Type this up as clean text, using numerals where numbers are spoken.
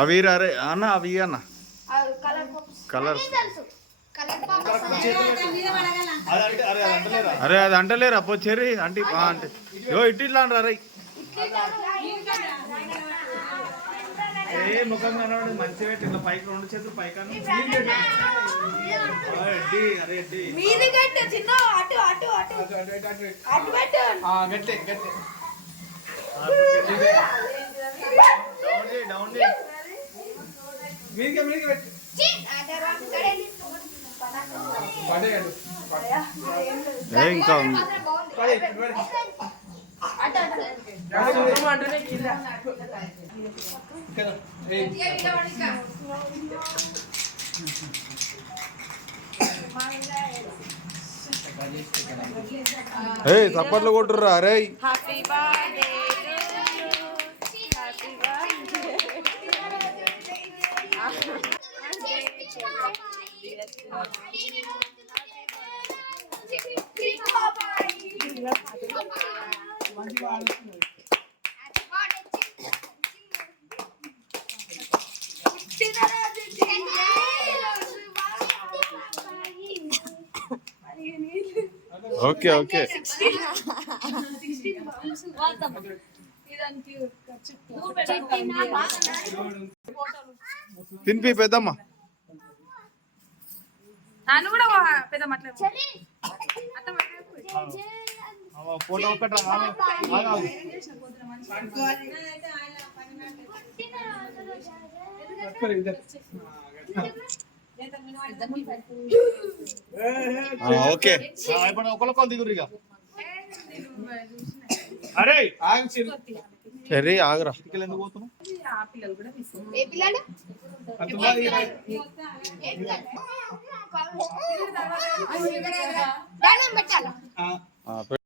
అవి అరే అన్న అవి అన్న కలర్ అరే అది అంటలేరా పో చెర్రీ అంటే అంటే ఇట్లా అంటారా ఏ ముఖం కనబడి మంచిగా ఇట్లా పైకి 2 చేతులు పైకి ఇంకా చప్పట్లు కొట్టుర్రా అరే ఓకే ఓకే తినిపి పెద్దమ్మ ఫోటో ఒకటి ఓకే ఇప్పుడు ఒకళ్ళొకళ్ళు దిగురు అరే సరే ఆగరా ఎందుకు పోతున్నావు